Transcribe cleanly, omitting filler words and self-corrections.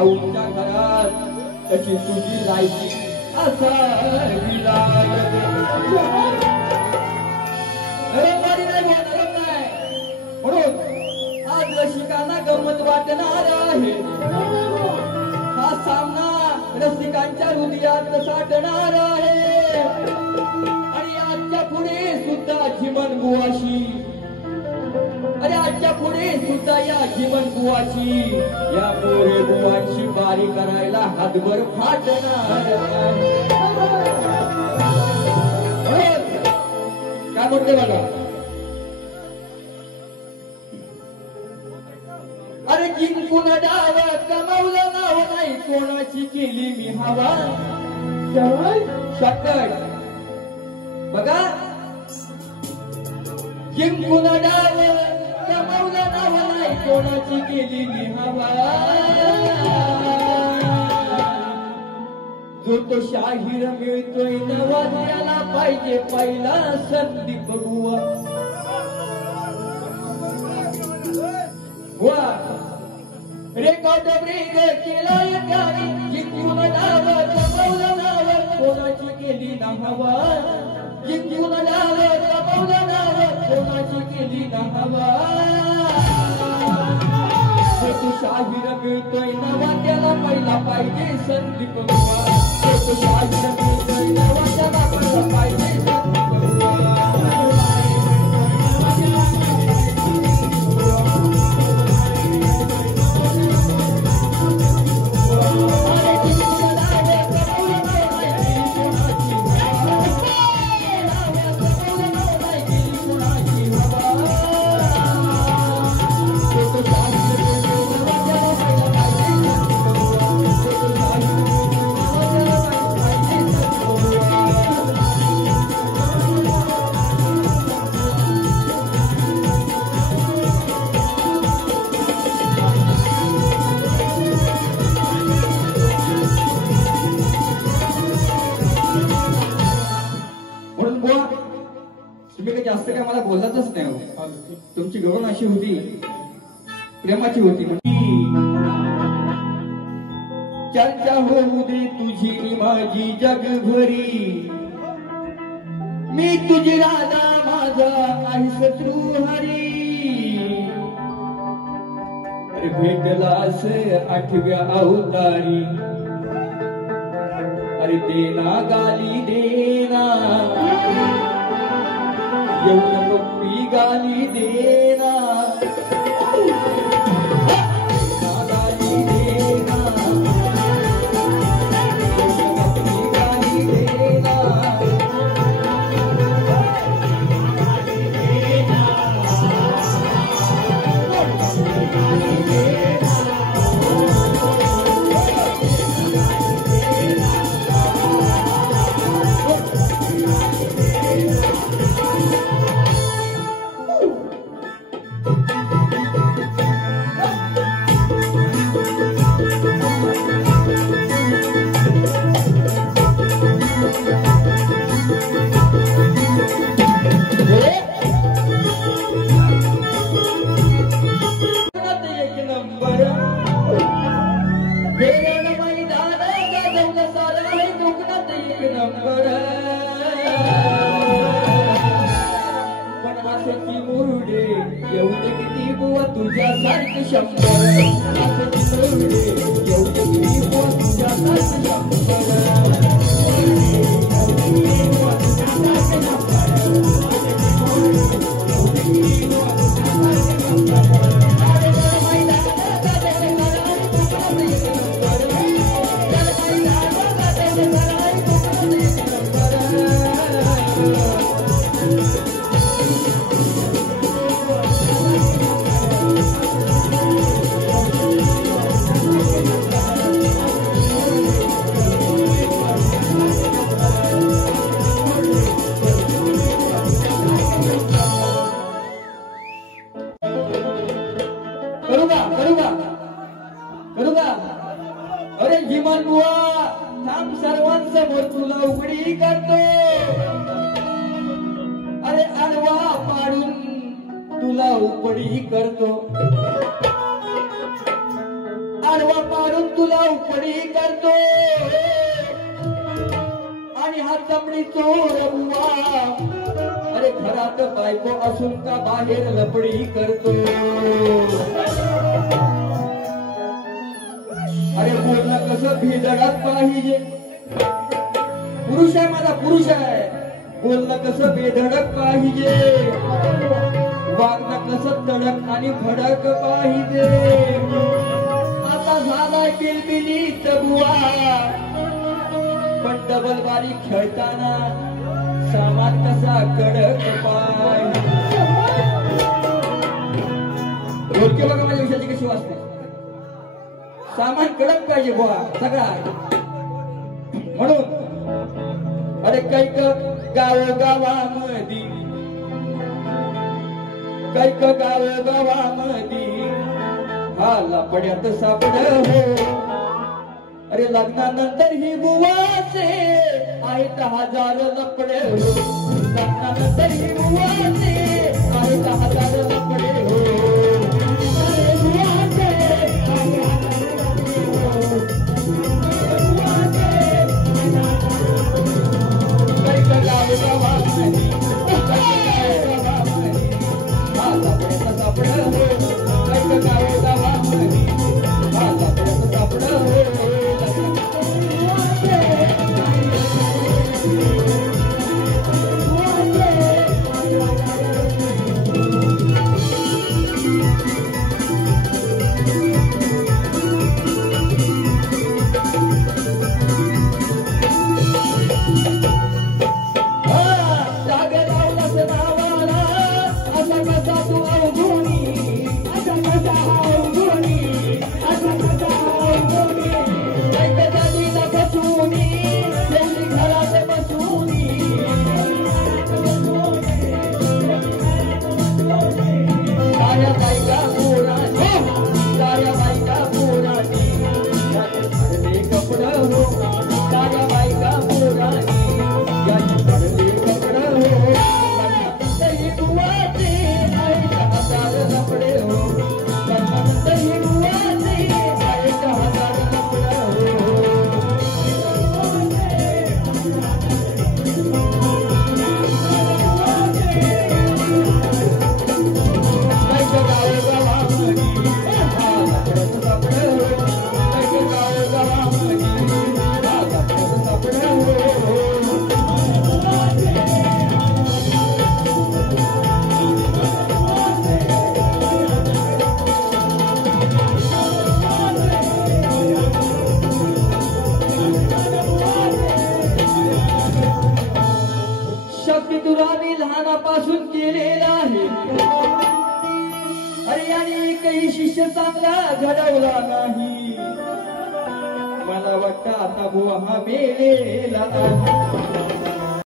भाऊच्या घरात तशी तुझी लायकी असावी लागत. रंगवाडी नाही बोलणार नाही म्हणून आज रसिकांना गंमत वाटणार आहे. हा सामना रसिकांच्या हृदयात साठणार आहे आणि आजच्या पुढे सुद्धा जीवन बुवाशी अरे आजच्या पुढे सुद्धा या जीवन बुवाशी या मोरे बुवांशी बारी करायला हातभर फाटणार. काय म्हणते बघा. अरे जिंकून डाव कमावलं नाव नाही कोणाची केली मी हवा. शॉर्टकट बघा. जिंकून डाव कमावलं नाव नाही कोणाची केली मी हवा. जो तो शाहीर मिळतोय नवा त्याला पाहिजे पहिला संदीप बुवा. रेकॉर्ड ब्रेक केलाय त्याने जिंकून डाव कमावलं नाव कोणाची केली ना हवा. जिंकून डाव कमावलं नाव कोणाची केली ना हवा. तो शाहीर मिळतोय नवा त्याला पहिला पाहिजे संदीप बुवा. तो शाहीर मिळतोय नवा त्याला पहिला पाहिजे संदीप बुवा. जास्त काय मला बोलायचंच नाही. तुमची गवण अशी होती प्रेमाची होती. चर्चा होऊ दे तुझी माझी जगभरी. मी तुझी राधा माझा आहे शत्रुहरी. भेटलास आठव्या अवतारी. अरे देना गाली देना येऊन पप्पी गाली देना. गाली देना पप्पी गाली देना. गाढवा पाडून तुला उपडी करतो आणि हा चपडी चोर बुवा अरे घरात बायको असून का बाहेर लपडी करतो अरे बोलणं कसं भेदडत पाहिजे पुरुष आहे माझा पुरुष आहे बोलणं कसं बेधडक पाहिजे वागणं कसं तडक आणि भडक पाहिजे आता झाला किलबिलीत बुवा पण डबल बारी खेळताना सामान कसा कडक पाहिजे ढोलकी बघा माझ्या विषयाची कशी वाजते सामान कडक पाहिजे बुवा सगळा म्हणून अरे कैक गावामधी कैक गावामधी हा लपड्यात सापड हो अरे लग्नानंतर ही बुवाचे आहेत 1000 लपडे हो लग्नानंतर ही बुवाचे आहेत 1000 लपडे हो लहानापासून केलेला आहे अरे याने काही शिष्य चांगला घडवला नाही मला वाटतं आता बुवा हा मेलेला